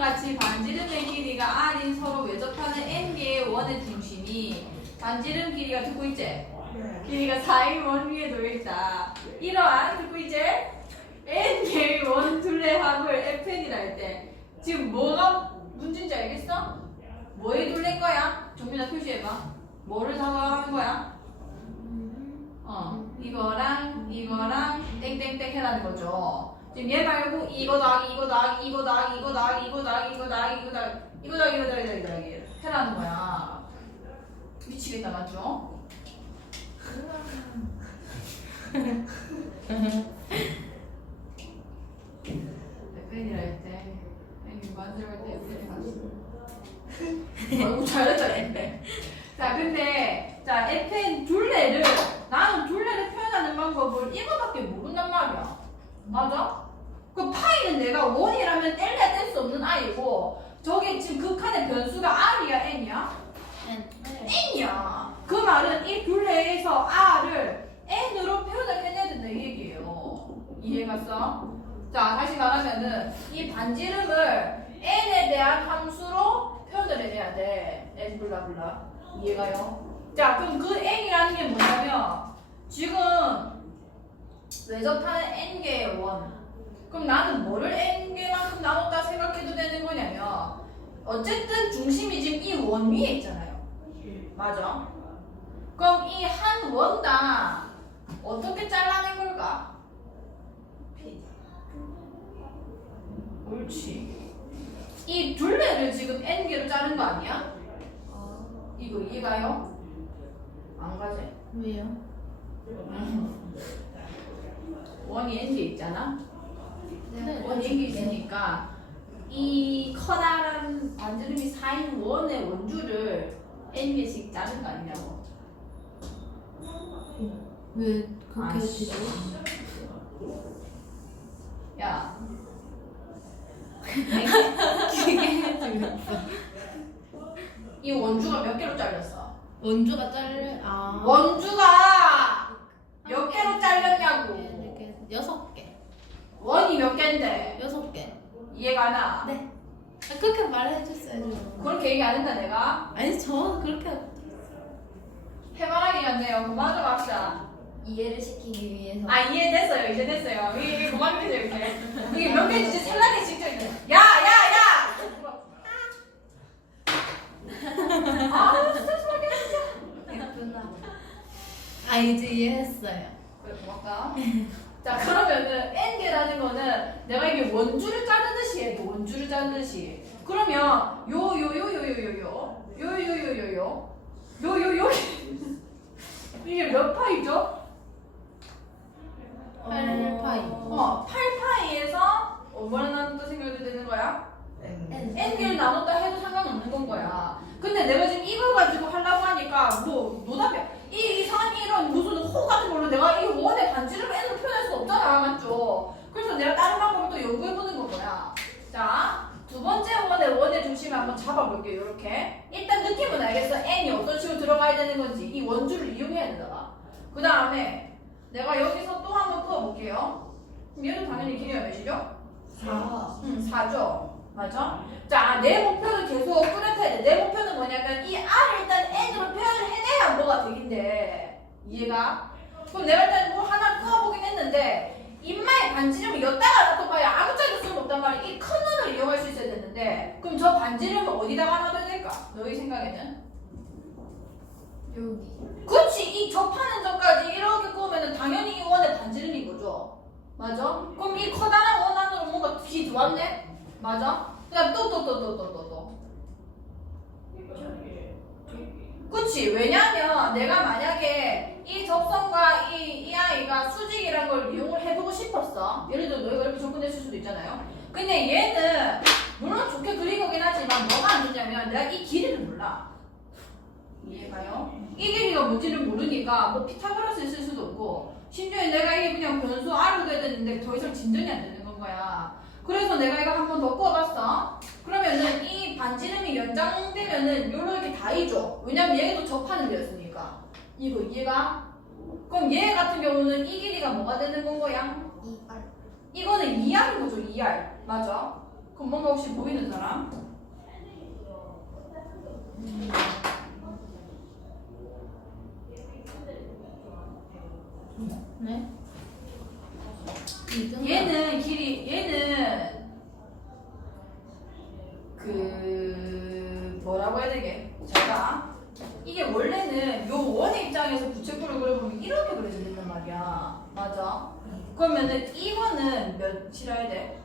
같이 반지름의 길이가 R인 서로 외접하는 N개의 원의 중심이 반지름 길이가 듣고 있지? 길이가 4인 원 위에 놓여있다. 이러한 듣고 있지? N개의 원 둘의 합을 FN이라 할 때 지금 뭐가 문제인지 알겠어? 뭐에 둘레 거야? 정민아 표시해봐. 뭐를 작업하는 거야? 어, 이거랑 이거랑 땡땡땡 해라는 거죠. 지금 얘 말고 이거 더하기 이거 더하기 이거 더하기 이거 더하기 이거 더하기 이거 더하기 이거 더하기 이거 더하기 이거 더하기 이거 더하기 해라는 거야. 미치겠다 맞죠? 팬이라 할때 팬이 만들어 할때 팬이 아이고 잘했다 근데 자 근데 자 FN 둘레를 나는 둘레를 표현하는 방법을 이거밖에 모른단 말이야 맞아? 그 파이는 내가 원이라면 뗄래야 뗄 수 없는 아이고. 저게 지금 극한의 변수가 R이야 N이야? N이야. 그 말은 이 둘레에서 R을 N으로 표현을 해내야 된다 이 얘기예요. 이해갔어? 자 다시 말하면은 이 반지름을 N에 대한 함수로 표현을 해내야 돼. N 블라블라. 이해가요? 자 그럼 그 N이라는 게 뭐냐면 지금 외접하는 N개의 원 그럼 나는 뭐를 N개만큼 나눴다 생각해도 되는 거냐면 어쨌든 중심이 지금 이 원 위에 있잖아요 맞아? 그럼 이 한 원당 어떻게 잘라낸 걸까? 옳지 이 둘레를 지금 N개로 자른 거 아니야? 이거 이해가요? 안 가지? 왜요? 원이 N개 있잖아? 네. 원이 N개 있으니까 이 커다란 반지름이 4인 원의 원주를 N개씩 자른 거 아니냐고 왜 그렇게 아씨. 되죠? 야 지금 이 원주가 몇 개로 잘렸어? 원주가 잘려 아 원주가 몇 개로 잘렸냐고 이렇게 여섯 개 원이 몇 개인데 여섯 개 이해가 안 와? 네. 아, 그렇게 말해줬어야죠. 그렇게 얘기 안 했다 내가 아니 저는 그렇게 해바라기였네요 그만 좀 합시다 이해를 시키기 위해서. 아 이해됐어요 이제 됐어요 이게 그만 주세요 이제 이게 몇 개인지 이제 찰나게 직접 야야 야 아 진짜 소리 예쁘나. 아 이제 이해했어요. 그래 고맙다 자 그러면은 n 개라는 거는 내가 이게 원주를 짜는 듯이 해. 원주를 짜는 듯이. 그러면 요 요 요 요 요 요요 요요요요요 요요요 이게 몇 파이죠? 8파이. 어, 8파이에서 얼마나 나눴다 생겨도 되는 거야? n 개를 나눴다 해도 상관없는 건 거야. 근데 내가 지금 이거 가지고 하려고 하니까 뭐 노답이야. 이 이상한 이런 무슨 호 같은 걸로 내가 이 원의 반지름을 n으로 표현할 수 없잖아 맞죠? 그래서 내가 다른 방법을 또 연구해보는 건 거야 자, 두 번째 원의 원의 중심을 한번 잡아볼게요 이렇게 일단 느낌은 알겠어 n이 어떤 식으로 들어가야 되는 건지 이 원주를 이용해야 된다 그 다음에 내가 여기서 또 한번 풀어볼게요 그럼 얘도 당연히 길이가 몇이죠? 사. 응, 4죠. 맞아? 자, 내 목표는 계속 뚜렷해야 돼. 내 목표는 뭐냐면 이 R을 일단 N으로 표현을 해내야 뭐가 되긴데. 이해가? 그럼 내가 일단 뭐 하나 끊어보긴 했는데 인마의 반지름을 엿다가 놔둬 봐야 아무짝에 쓸모 없단 말이야. 이 큰 눈을 이용할 수 있어야 되는데 그럼 저 반지름을 어디다가 놔둬야 될까? 너희 생각에는? 여기. 그렇지 이 접하는 점까지 이렇게 꼬으면 당연히 이 원의 반지름인 거죠 맞아? 그럼 이 커다란 원 안으로 뭔가 뒤 들어왔네? 맞아? 그 다음 또또 또 또 또 또또 그치? 왜냐면 내가 만약에 이 접선과 이, 이 아이가 수직이란 걸 이용을 해보고 싶었어. 예를 들어 너희가 이렇게 접근했을 수도 있잖아요. 근데 얘는 물론 좋게 그린 거긴 하지만 뭐가 안 좋냐면 내가 이 길이를 몰라. 이해가요? 이 길이가 뭔지를 모르니까 뭐 피타고라스 있을 수도 없고 심지어 내가 이게 그냥 변수 R로 돼야 되는데 더 이상 진전이 안 되는 건 거야 그래서 내가 이거 한 번 더 구워봤어 그러면은 이 반지름이 연장되면은 요렇게 다 이죠 왜냐면 얘도 접하는 데였으니까 이거 이해가? 그럼 얘 같은 경우는 이 길이가 뭐가 되는 건 거야? 이알. 이거는 2R인 거죠 2R 맞아? 그럼 뭔가 혹시 보이는 사람? 네? 얘는 그러면은 이거는 몇이라 해야 돼?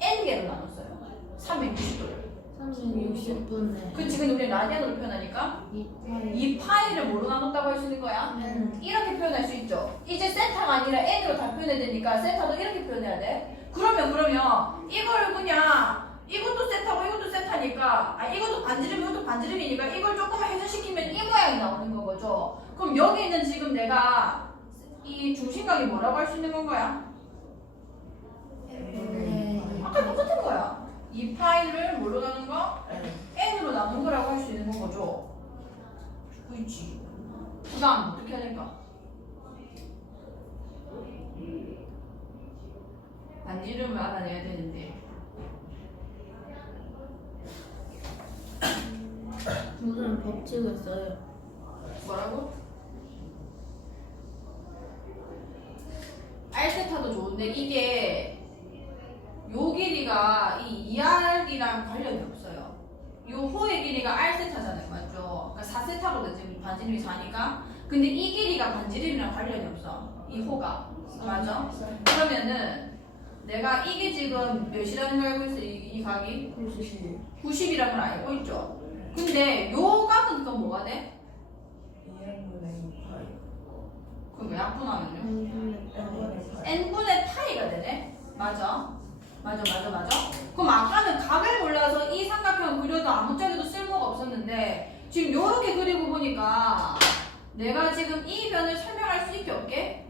n개로 나눴어요 360도를 360분에 그 지금 우리 라디안으로 표현하니까 2파이 이 파이를 뭐로 나눴다고 할 수 있는 거야? N 이렇게 표현할 수 있죠. 이제 센터가 아니라 n으로 다 표현해야 되니까 센터도 이렇게 표현해야 돼. 그러면 그러면 이걸 그냥 이것도 센터고 이것도 센터니까 아 이것도 반지름 이것도 반지름이니까 이걸 조금만 해소시키면 이 모양이 나오는 거죠. 그럼 여기는 지금 내가 이 중심각이 뭐라고 할 수 있는 건 거야? 네 아까 똑같은 거야. 이 파이를 뭘로 나눈 거? n으로 나눈 거라고 할 수 있는 건 거죠. 그렇지. 그 다음 어떻게 해야 될까? 반지름을 알아내야 되는데 무슨 법칙을 써요 뭐라고? 좋은데 이게 요 길이가 이 2R이랑 관련이 없어요. 요 호의 길이가 R세타잖아요. 맞죠? 그러니까 4세타거든 지금 반지름이 4니까. 근데 이 길이가 반지름이랑 관련이 없어. 이 호가. 맞아? 그러면은 내가 이게 지금 몇이라는 걸 알고 있어? 이, 이 각이? 90이라는 걸 알고 있죠? 근데 요 각은 그럼 뭐가 돼? 그럼 약분하면요? n분의 파이가 되네? 맞아. 맞아, 맞아, 맞아. 그럼 아까는 각을 몰라서 이 삼각형 그려도 아무짝에도 쓸모가 없었는데 지금 요렇게 그리고 보니까 내가 지금 이 변을 설명할 수 있게 없게?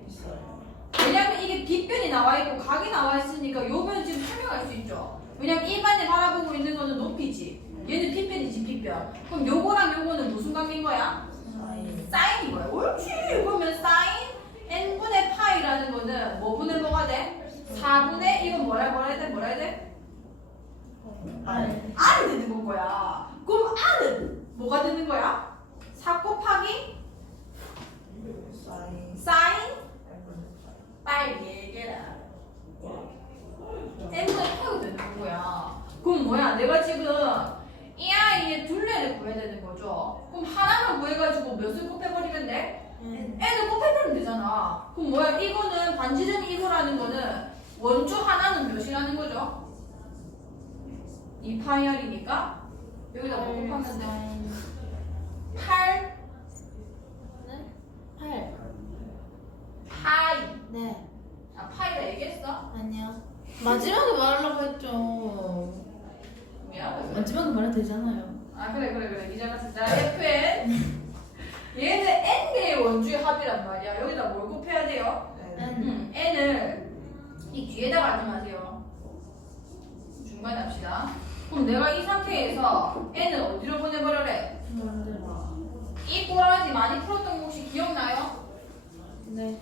왜냐면 이게 빗변이 나와 있고 각이 나와 있으니까 요변 지금 설명할 수 있죠. 왜냐면 일반에 바라보고 있는 거는 높이지. 얘는 빗변이지, 빗변. 그럼 요거랑 요거는 무슨 관계인 거야. 옳지. 그러면 사인 n분의 파이라는 거는 뭐 분의 뭐가 돼? 4분의 이건 뭐라 뭐라 해야 돼? 뭐라 해야 돼? R이 되는 건 거야. 그럼 R은 뭐가 되는 거야? 4 곱하기 사인 빨리 얘기해라. n분의 파이가 되는 거야. 그럼 뭐야? 내가 지금 이 아이의 둘레를 구해야 되는 거죠. 그럼 하나만 구해가지고 몇을 곱해버리면 돼? n을 곱해버리면 되잖아. 그럼 뭐야? 이거는 반지름이 이거라는 거는 원주 하나는 몇이라는 거죠? 2파이알이니까 여기다 뭐 곱하면 돼? 8 네? 8 파이. 네 아 파이가 얘기했어? 아니요 마지막에 말하려고 했죠 뭐야? 마지막에 말해도 되잖아요 아 그래 그래 그래 이제 봤어. 자 FN 얘는 n 개의 원주의 합이란 말이야. 여기다 뭘 곱해야 돼요? N 음, n을 이 뒤에다가 하지 마세요. 중간에 합시다. 그럼 내가 이 상태에서 n을 어디로 보내버려래? 이 꼬라지 많이 풀었던 거 혹시 기억나요? 네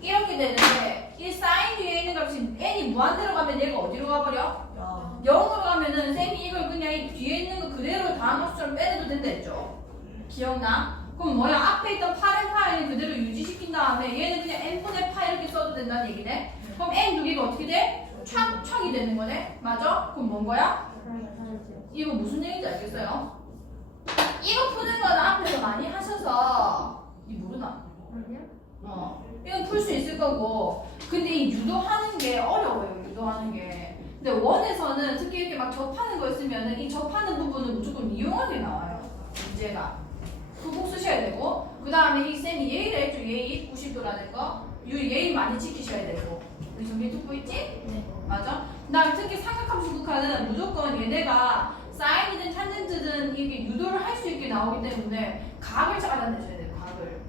이렇게 되는데 이 사인 뒤에 있는 값이 n이 무한대로 가면 얘가 어디로 가버려? 0으로 가면은 쌤이 이걸 그냥 이 뒤에 있는 거 그대로 다음 수처럼 빼내도 된다 했죠? 기억나? 그럼 뭐야? 앞에 있던 8의 파이는 그대로 유지시킨 다음에 얘는 그냥 써도 된다는 얘기네? 그럼 n 두 개가 어떻게 돼? 촥, 촥이 되는 거네? 맞아? 그럼 뭔 거야? 이거 무슨 얘기인지 알겠어요? 이거 푸는 거는 앞에서 많이 하셔서 이 모르나? 어, 이건 풀 수 있을 거고. 근데 이 유도하는 게 어려워요, 유도하는 게. 근데 원에서는 특히 이렇게 막 접하는 거 있으면은 이 접하는 부분은 무조건 이용하게 나와요, 문제가. 그꼭 쓰셔야 되고. 그 다음에 이 쌤이 예의를 했죠, 예의. 90도라는 거. 이 예의 많이 지키셔야 되고. 우리 정리 듣고 있지? 네 맞아? 그 다음에 특히 삼각함수 극한은 무조건 얘네가 사인이든 탄젠트든 이게 유도를 할 수 있게 나오기 때문에 각을 잡아내셔야 돼요, 각을.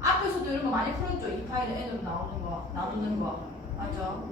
앞에서도 이런 거 많이 풀었죠? 이 파일을 n으로 나오는 거, 나누는 거. 맞죠?